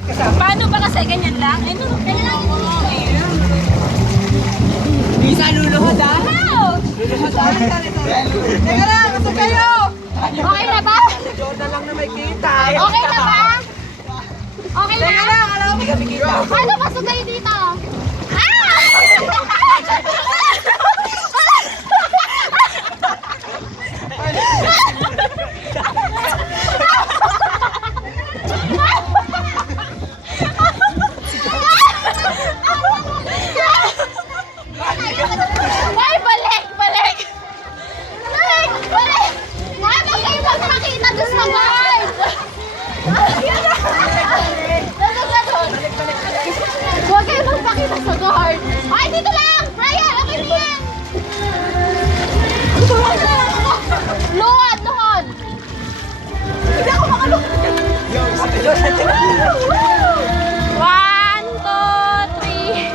Paano ba kasi ganyan lang? Ay, no, ganyan lang. Bisa luluhod ah. Luluhod ah. Teka lang, gusto kayo. Okay na ba? Jordan lang na may kita. Okay na ba? Okay na? Teka lang, alam mo, hindi kami kita. Paano pasok kayo dito? Ah! Ay, balik! Balik! Balik! Balik! Wala kayo magpakita doon sa guard! Huwag kayo magpakita sa guard! Ay, dito lang! Brian, okay na yan! Luhod! Luhod! Hindi ako makaluhod! One, two, three.